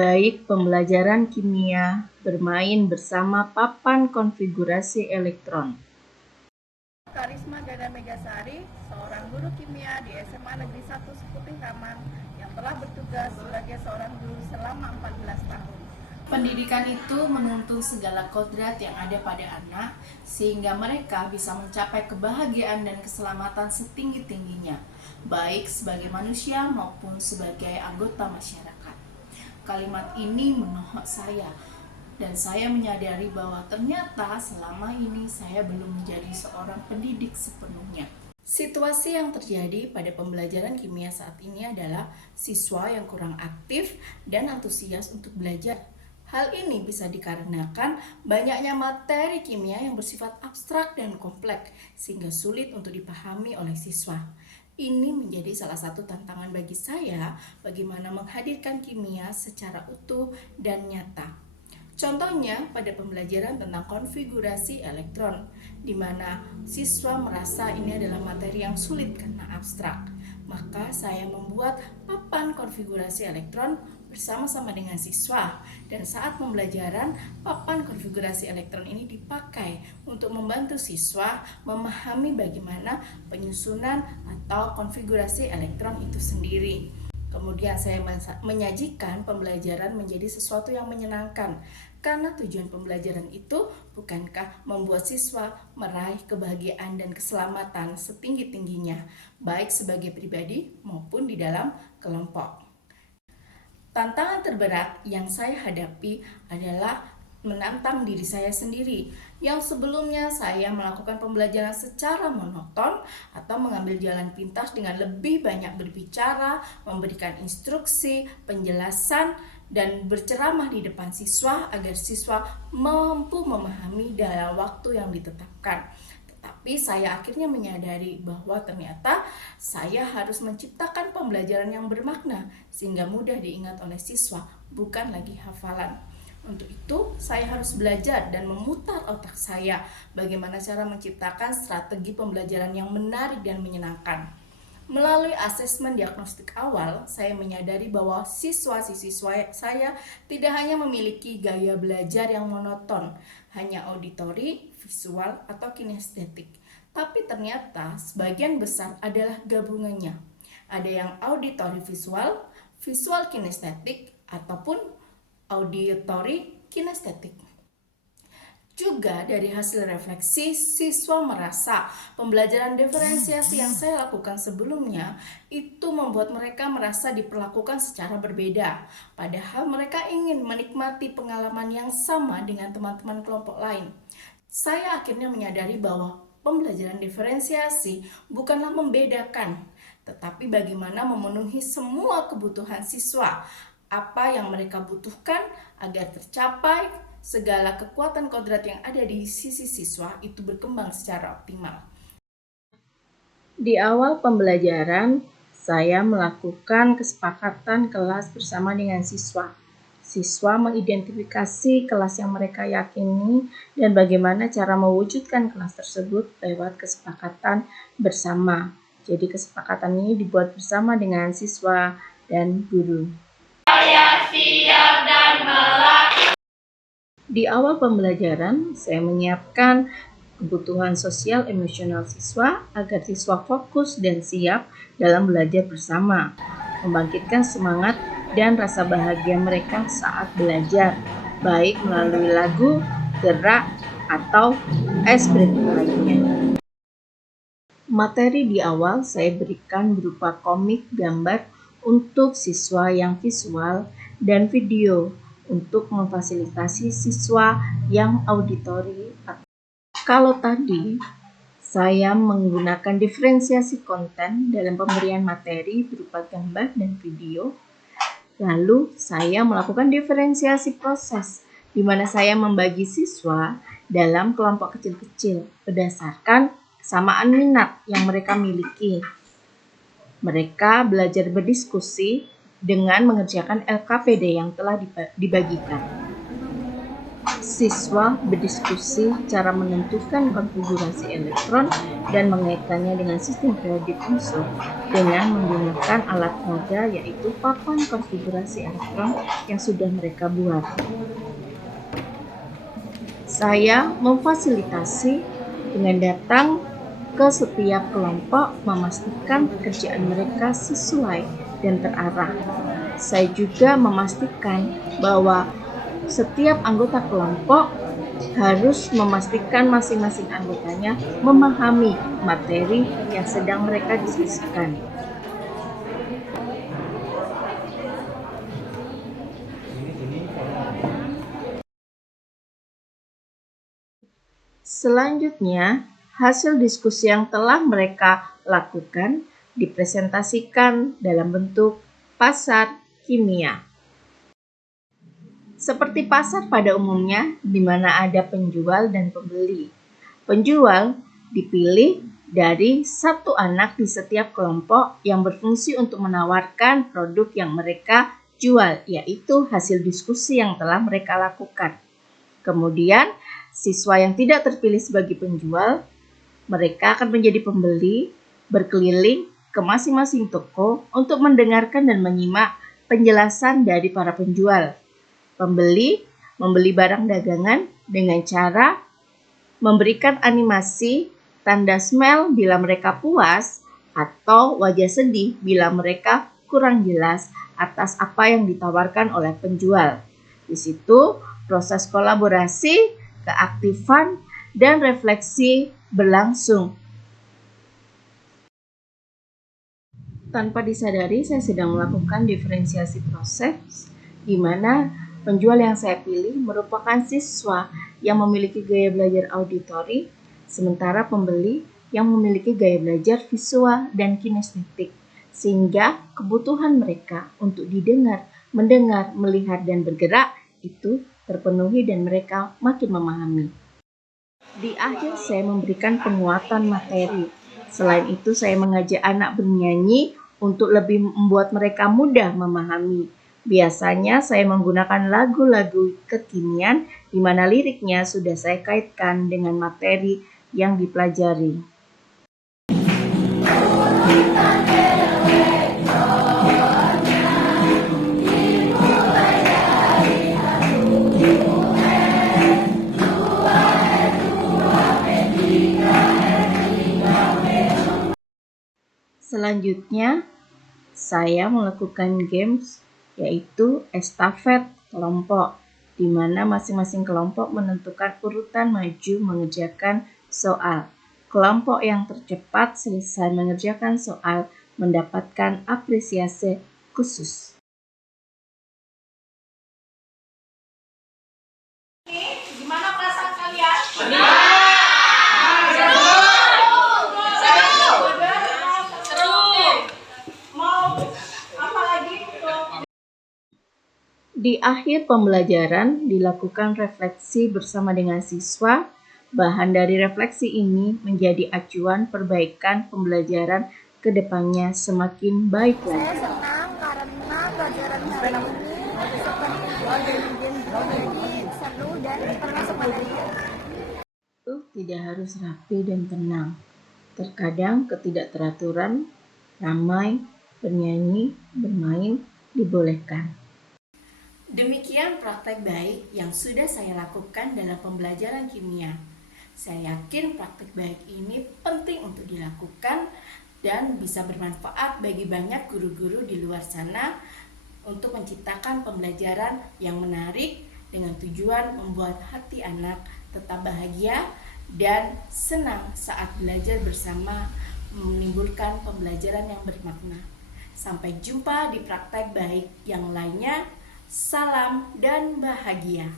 Baik pembelajaran kimia bermain bersama papan konfigurasi elektron. Karisma Gada Megasari, seorang guru kimia di SMA Negeri 1 Seputih Raman yang telah bertugas sebagai seorang guru selama 14 tahun. Pendidikan itu menuntun segala kodrat yang ada pada anak sehingga mereka bisa mencapai kebahagiaan dan keselamatan setinggi-tingginya, baik sebagai manusia maupun sebagai anggota masyarakat. Kalimat ini menohok saya dan saya menyadari bahwa ternyata selama ini saya belum menjadi seorang pendidik sepenuhnya. Situasi yang terjadi pada pembelajaran kimia saat ini adalah siswa yang kurang aktif dan antusias untuk belajar. Hal ini bisa dikarenakan banyaknya materi kimia yang bersifat abstrak dan kompleks sehingga sulit untuk dipahami oleh siswa. Ini menjadi salah satu tantangan bagi saya bagaimana menghadirkan kimia secara utuh dan nyata. Contohnya pada pembelajaran tentang konfigurasi elektron, di mana siswa merasa ini adalah materi yang sulit karena abstrak. Maka saya membuat papan konfigurasi elektron bersama-sama dengan siswa, dan saat pembelajaran papan konfigurasi elektron ini dipakai untuk membantu siswa memahami bagaimana penyusunan atau konfigurasi elektron itu sendiri. Kemudian saya menyajikan pembelajaran menjadi sesuatu yang menyenangkan, karena tujuan pembelajaran itu bukankah membuat siswa meraih kebahagiaan dan keselamatan setinggi-tingginya, baik sebagai pribadi maupun di dalam kelompok. Tantangan terberat yang saya hadapi adalah menantang diri saya sendiri, yang sebelumnya saya melakukan pembelajaran secara monoton atau mengambil jalan pintas dengan lebih banyak berbicara, memberikan instruksi, penjelasan, dan berceramah di depan siswa agar siswa mampu memahami dalam waktu yang ditetapkan. Tapi saya akhirnya menyadari bahwa ternyata saya harus menciptakan pembelajaran yang bermakna sehingga mudah diingat oleh siswa, bukan lagi hafalan. Untuk itu, saya harus belajar dan memutar otak saya bagaimana cara menciptakan strategi pembelajaran yang menarik dan menyenangkan. Melalui asesmen diagnostik awal, saya menyadari bahwa siswa-siswi saya tidak hanya memiliki gaya belajar yang monoton, hanya auditori, visual, atau kinestetik. Tapi ternyata sebagian besar adalah gabungannya. Ada yang auditori visual, visual kinestetik, ataupun auditori kinestetik. Juga dari hasil refleksi, siswa merasa pembelajaran diferensiasi yang saya lakukan sebelumnya itu membuat mereka merasa diperlakukan secara berbeda. Padahal mereka ingin menikmati pengalaman yang sama dengan teman-teman kelompok lain. Saya akhirnya menyadari bahwa pembelajaran diferensiasi bukanlah membedakan, tetapi bagaimana memenuhi semua kebutuhan siswa, apa yang mereka butuhkan agar tercapai segala kekuatan kodrat yang ada di sisi siswa itu berkembang secara optimal. Di awal pembelajaran, saya melakukan kesepakatan kelas bersama dengan siswa. Siswa mengidentifikasi kelas yang mereka yakini dan bagaimana cara mewujudkan kelas tersebut lewat kesepakatan bersama. Jadi kesepakatan ini dibuat bersama dengan siswa dan guru. Saya siap dan melakukan. Di awal pembelajaran, saya menyiapkan kebutuhan sosial emosional siswa agar siswa fokus dan siap dalam belajar bersama, membangkitkan semangat dan rasa bahagia mereka saat belajar, baik melalui lagu, gerak, atau ekspresi lainnya. Materi di awal saya berikan berupa komik gambar untuk siswa yang visual dan video untuk memfasilitasi siswa yang auditori. Kalau tadi saya menggunakan diferensiasi konten dalam pemberian materi berupa gambar dan video, lalu saya melakukan diferensiasi proses di mana saya membagi siswa dalam kelompok kecil-kecil berdasarkan kesamaan minat yang mereka miliki. Mereka belajar berdiskusi dengan mengerjakan LKPD yang telah dibagikan. Siswa berdiskusi cara menentukan konfigurasi elektron dan mengaitkannya dengan sistem kredit unsur dengan menggunakan alat peraga, yaitu papan konfigurasi elektron yang sudah mereka buat. Saya memfasilitasi dengan datang ke setiap kelompok, memastikan pekerjaan mereka sesuai dan terarah. Saya juga memastikan bahwa setiap anggota kelompok harus memastikan masing-masing anggotanya memahami materi yang sedang mereka diskusikan. Selanjutnya, hasil diskusi yang telah mereka lakukan dipresentasikan dalam bentuk pasar kimia. Seperti pasar pada umumnya, di mana ada penjual dan pembeli. Penjual dipilih dari satu anak di setiap kelompok yang berfungsi untuk menawarkan produk yang mereka jual, yaitu hasil diskusi yang telah mereka lakukan. Kemudian, siswa yang tidak terpilih sebagai penjual, mereka akan menjadi pembeli, berkeliling ke masing-masing toko untuk mendengarkan dan menyimak penjelasan dari para penjual. Pembeli membeli barang dagangan dengan cara memberikan animasi tanda smile bila mereka puas atau wajah sedih bila mereka kurang jelas atas apa yang ditawarkan oleh penjual. Di situ proses kolaborasi, keaktifan, dan refleksi berlangsung. Tanpa disadari, saya sedang melakukan diferensiasi proses di mana penjual yang saya pilih merupakan siswa yang memiliki gaya belajar auditori, sementara pembeli yang memiliki gaya belajar visual dan kinestetik, sehingga kebutuhan mereka untuk didengar, mendengar, melihat, dan bergerak itu terpenuhi dan mereka makin memahami. Di akhir saya memberikan penguatan materi. Selain itu saya mengajak anak bernyanyi untuk lebih membuat mereka mudah memahami. Biasanya saya menggunakan lagu-lagu kekinian di mana liriknya sudah saya kaitkan dengan materi yang dipelajari. Selanjutnya, saya melakukan games yaitu estafet kelompok, di mana masing-masing kelompok menentukan urutan maju mengerjakan soal. Kelompok yang tercepat selesai mengerjakan soal mendapatkan apresiasi khusus. Gimana perasaan kalian? Di akhir pembelajaran dilakukan refleksi bersama dengan siswa. Bahan dari refleksi ini menjadi acuan perbaikan pembelajaran ke depannya semakin baik lagi. Saya senang karena pelajaran hari ini seperti seru dan termasuk materi. Itu tidak harus rapi dan tenang. Terkadang ketidakteraturan, ramai, bernyanyi, bermain dibolehkan. Demikian praktek baik yang sudah saya lakukan dalam pembelajaran kimia. Saya yakin praktek baik ini penting untuk dilakukan dan bisa bermanfaat bagi banyak guru-guru di luar sana untuk menciptakan pembelajaran yang menarik dengan tujuan membuat hati anak tetap bahagia dan senang saat belajar bersama, menimbulkan pembelajaran yang bermakna. Sampai jumpa di praktek baik yang lainnya. Salam dan bahagia.